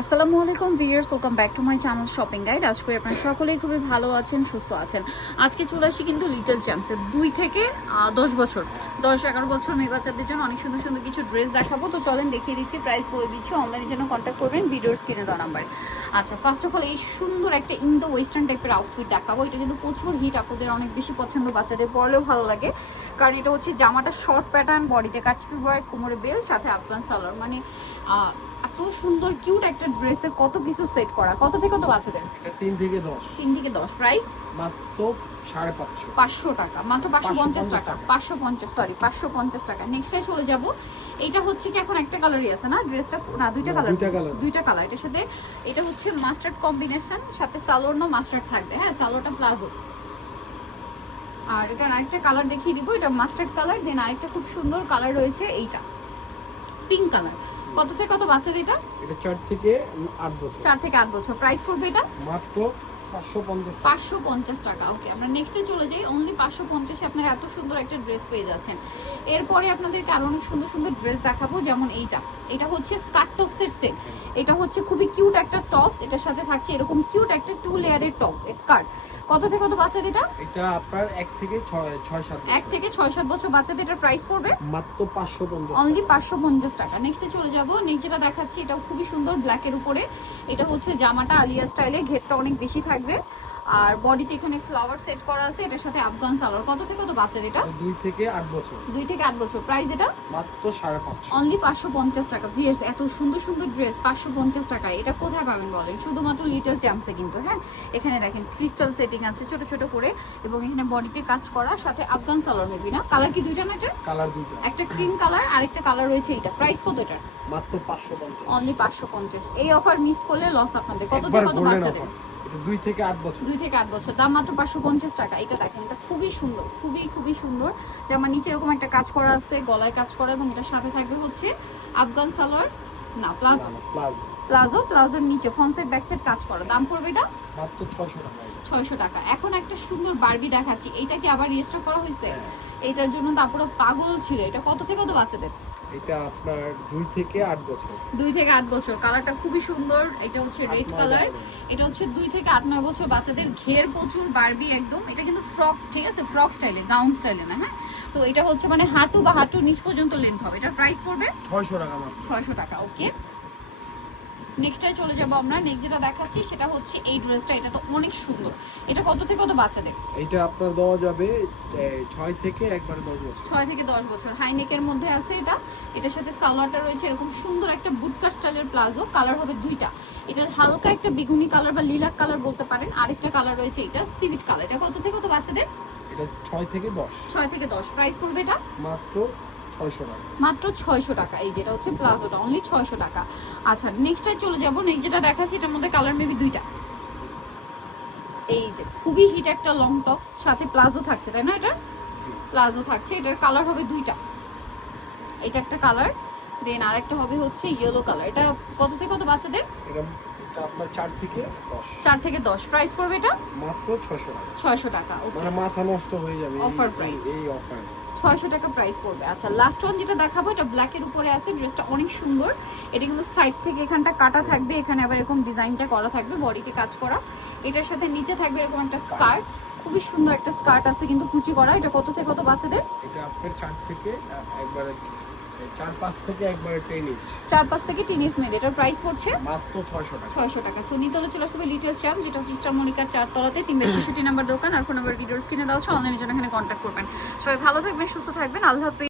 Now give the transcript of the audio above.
আসসালামু আলাইকুম viewers welcome back to my channel shopping guide আজ করে আপনারা সকলেই খুবই ভালো আছেন, সুস্থ আছেন। আজকে চলে আসি কিন্তু লিটল চ্যাম্পসে দুই থেকে দশ বছর। দশ, এগারো বছর মেয়ে বাচ্চাদের জন্য অনেক সুন্দর সুন্দর কিছু ড্রেস দেখাবো। তো চলেন দেখিয়ে দিচ্ছি প্রাইস বলে দিচ্ছি। অনলাইনের জন্য কন্ট্যাক্ট করবেন ভিডিওর স্ক্রিনে দেওয়া নাম্বারে আচ্ছা ফার্স্ট অফ অল এই সুন্দর একটা ইন্দো ওয়েস্টার্ন টাইপের আউটফিট দেখাবো। এটা কিন্তু প্রচুর হিট আপুদের অনেক বেশি পছন্দ বাচ্চাদের। পরলেও ভালো লাগে। কারণ এটা হচ্ছে জামাটা শর্ট প্যাটার্ন বডিতে কাচপি ওয়ার কোমরে বেল সাথে আফগান সালোয়ার। মানে এত সুন্দর কিউট একটা ড্রেসে কত কিছু সেট করা। কত থেকে কত বাচ্চাদের? এটা তিন থেকে দশ। তিন থেকে দশ। প্রাইস মাত্র সাড়ে পাঁচশো। পাঁচশো টাকা। মাত্র পাঁচশো পঞ্চাশ 550 টাকা। পাঁচশো পঞ্চাশ সরি পাঁচশো পঞ্চাশ টাকা। নেক্সটে চলে যাব। এটা হচ্ছে কি এখন একটা কালারই আছে না? ড্রেসটা না দুইটা কালার দুইটা কালার এটার সাথে এটা হচ্ছে মাস্টার্ড কম্বিনেশন সাথে সালোয়ার না মাস্টার্ড থাকবে। হ্যাঁ সালোয়ারটা প্লাজো আর এটা আরেকটা কালার দেখিয়ে দিব। এটা মাস্টার্ড কালার দেন আরেকটা খুব সুন্দর কালার রয়েছে এইটা। Pink colour. কত থেকে কত বাচ্চাদের এটা এটা চার থেকে আট বছর। চার থেকে আট বছর। প্রাইস পড়বে এটা? মাত্র পাঁচশো পঞ্চাশ টাকা। ওকে আমরা নেক্সটে চলে যাই। অনলি পাঁচশো পঞ্চাশে আপনারা এত সুন্দর একটা ড্রেস পেয়ে যাচ্ছেন। এরপরে আপনাদেরকে আরও অনেক সুন্দর সুন্দর ড্রেস দেখাবো যেমন এইটা। এটা হচ্ছে স্কার্ট টপসের সেট এটা হচ্ছে খুবই কিউট একটা টপস এটার সাথে থাকছে এরকম কিউট একটা টু লেয়ারের টপ স্কার্ট কত থেকে কত বাচ্চাদের এটা? এটা আপনার 1 থেকে ছয় ছয় সাত বছর। এক থেকে ছয় সাত বছর বাচ্চাদের দিটার প্রাইস পড়বে? মাত্র পাঁচশো পঞ্চাশ অনলি পাঁচশো পঞ্চাশ টাকা। নেক্সটে চলে যাব। নেক্সট যেটা দেখাচ্ছি এটাও খুবই সুন্দর ব্ল্যাক এর উপরে। এটা হচ্ছে জামাটা আলিয়া স্টাইলে ঘেরটা অনেক বেশি থাকবে। আর বডিতে এখানে ফ্লাওয়ার সেট করা আছে এটার সাথে আফগান সালোয়ার। কত থেকে কত বাচ্চাদের এটা দুই থেকে আট বছর। দুই থেকে আট বছর। প্রাইস এটা? মাত্র সাড়ে পাঁচশো। অনলি পাঁচশো পঞ্চাশ টাকা। ভিয়ার্স এত সুন্দর সুন্দর ড্রেস পাঁচশো পঞ্চাশ টাকা। এটা কোথায় পাবেন বলেন? শুধুমাত্র লিটল চ্যাম্পসে কিন্তু হ্যাঁ? এখানে দেখেন ক্রিস্টাল সেটিং আছে ছোট ছোট করে এবং এখানে বডিতে কাজ করা সাথে আফগান সালোয়ার মেবি না? কালার কি দুইটা না এটা? কালার দুইটা। একটা ক্রিম কালার আরেকটা কালার রয়েছে এটা প্রাইস কত এটার? মাত্র পাঁচশো পঞ্চাশ। অনলি পাঁচশো পঞ্চাশ। এই অফার মিস করলে লস আপনাদের। কত থেকে কত বাচ্চাদের এটা দুই থেকে আট বছর। দুই থেকে আট বছর। দাম মাত্র পাঁচশো পঞ্চাশ টাকা। এটা দেখেন এটা খুবই সুন্দর খুবই খুবই সুন্দর। যেমন নিচে এরকম একটা কাজ করা আছে গলায় কাজ করা এবং এটার সাথে থাকবে হচ্ছে আফগান সালোয়ার না প্লাজো প্লাজো। প্লাজো প্লাজোর নিচে ফ্রন্ট ব্যাক সাইড কাজ করা। দাম পড়বে এটা? মাত্র ছয়শো টাকা। ছয়শো টাকা। এখন একটা সুন্দর বারবি দেখাচ্ছি। এইটা কি আবার রিস্টক করা হয়েছে? হ্যাঁ। এটার জন্য তারপরে পাগল ছিল। এটা কত থেকে কত বাচ্চাদের? এটা আপনার দুই থেকে আট বছর। দুই থেকে আট বছর। কালারটা খুবই সুন্দর। এটা হচ্ছে রেড কালার এটা হচ্ছে দুই থেকে আট নয় বছর বাচ্চাদের ঘের প্রচুর বারবি একদম। এটা কিন্তু ফ্রক ঠিক আছে? ফ্রক স্টাইলে গাউন স্টাইলে না হ্যাঁ? তো এটা হচ্ছে মানে হাঁটু বা হাঁটু নিচ পর্যন্ত লেন্থ হবে। এটার প্রাইস পড়বে? ছয়শো টাকা ছয়শো টাকা ওকে নেক্সটটাই চলে যাব আমরা। নেক্সট যেটা দেখাচ্ছি সেটা হচ্ছে এই ড্রেসটা এটা তো অনেক সুন্দর। এটা কত থেকে কত বাচ্চাদের? এটা আপনার দেওয়া যাবে এ, ছয় থেকে একবারে দশ বছর। ছয় থেকে দশ বছর। হাই নেকের মধ্যে আছে এটা। এটার সাথে সালোয়ারটা রয়েছে এরকম সুন্দর একটা বুটকা স্টাইলের প্লাজো। কালার হবে দুইটা। এটা হালকা একটা বেগুনি কালার বা লিলাক কালার বলতে পারেন। আরেকটা কালার রয়েছে এটা সিভিট কালার এটা কত থেকে কত বাচ্চাদের? এটা ছয় থেকে দশ। ছয় থেকে দশ। প্রাইস পড়বে এটা? মাত্র মাত্র ছয়শো টাকা এই যেটা হচ্ছে প্লাজোটা অনলি ছয়শো টাকা। আচ্ছা নেক্সটটাই চলে যাব নেক্সট যেটা দেখাচ্ছি এটার মধ্যে কালার মেবি দুইটা। এই যে খুবই হিট একটা লং টপস সাথে প্লাজো থাকছে তাই না এটা? প্লাজো থাকছে এটার কালার হবে দুইটা। এটা একটা কালার দেন আরেকটা হবে হচ্ছে ইয়েলো কালার এটা কত থেকে কত বাচ্চাদের? আপনার চার থেকে দশ। থেকে প্রাইস পড়বে এটা? মাত্র ছশো টাকা। ছয়শো টাকা ওকে মানে মাথা নষ্ট হয়ে যাবে Offer price. এই অফার ছয়শো টাকা প্রাইস পড়বে। আচ্ছা লাস্ট ওয়ান যেটা দেখাবো এটা ব্ল্যাকের উপরে আছে ড্রেসটা অনেক সুন্দর। এটা কিন্তু সাইড থেকে এখানটা কাটা থাকবে এখানে আবার এরকম ডিজাইনটা করা থাকবে বডিতে কাজ করা। এটার সাথে নিচে থাকবে এরকম একটা স্কার্ট খুবই সুন্দর একটা স্কার্ট আছে কিন্তু কুচি করা। এটা কত থেকে কত বাচ্চাদের? এটা আপনার চার থেকে একবার চার পাঁচ থেকে টেন ইঞ্চ মেয়েদের। এটার প্রাইস পড়ছে? মাত্র ছয়শো টাকা। ছয়শো টাকা। সো নিতলে চলে আসতে হবে লিটেল যেটা হচ্ছে স্টার মনিকার চারতলাতে। তিন ছেষট্টি নাম্বার দোকান আর ফোন নাম্বার ভিডিওর স্ক্রিনে দেওয়া হচ্ছে অনলাইনের জন্য এখানে কন্ট্যাক্ট করবেন। সবাই ভালো থাকবেন সুস্থ থাকবেন। আল্লাহ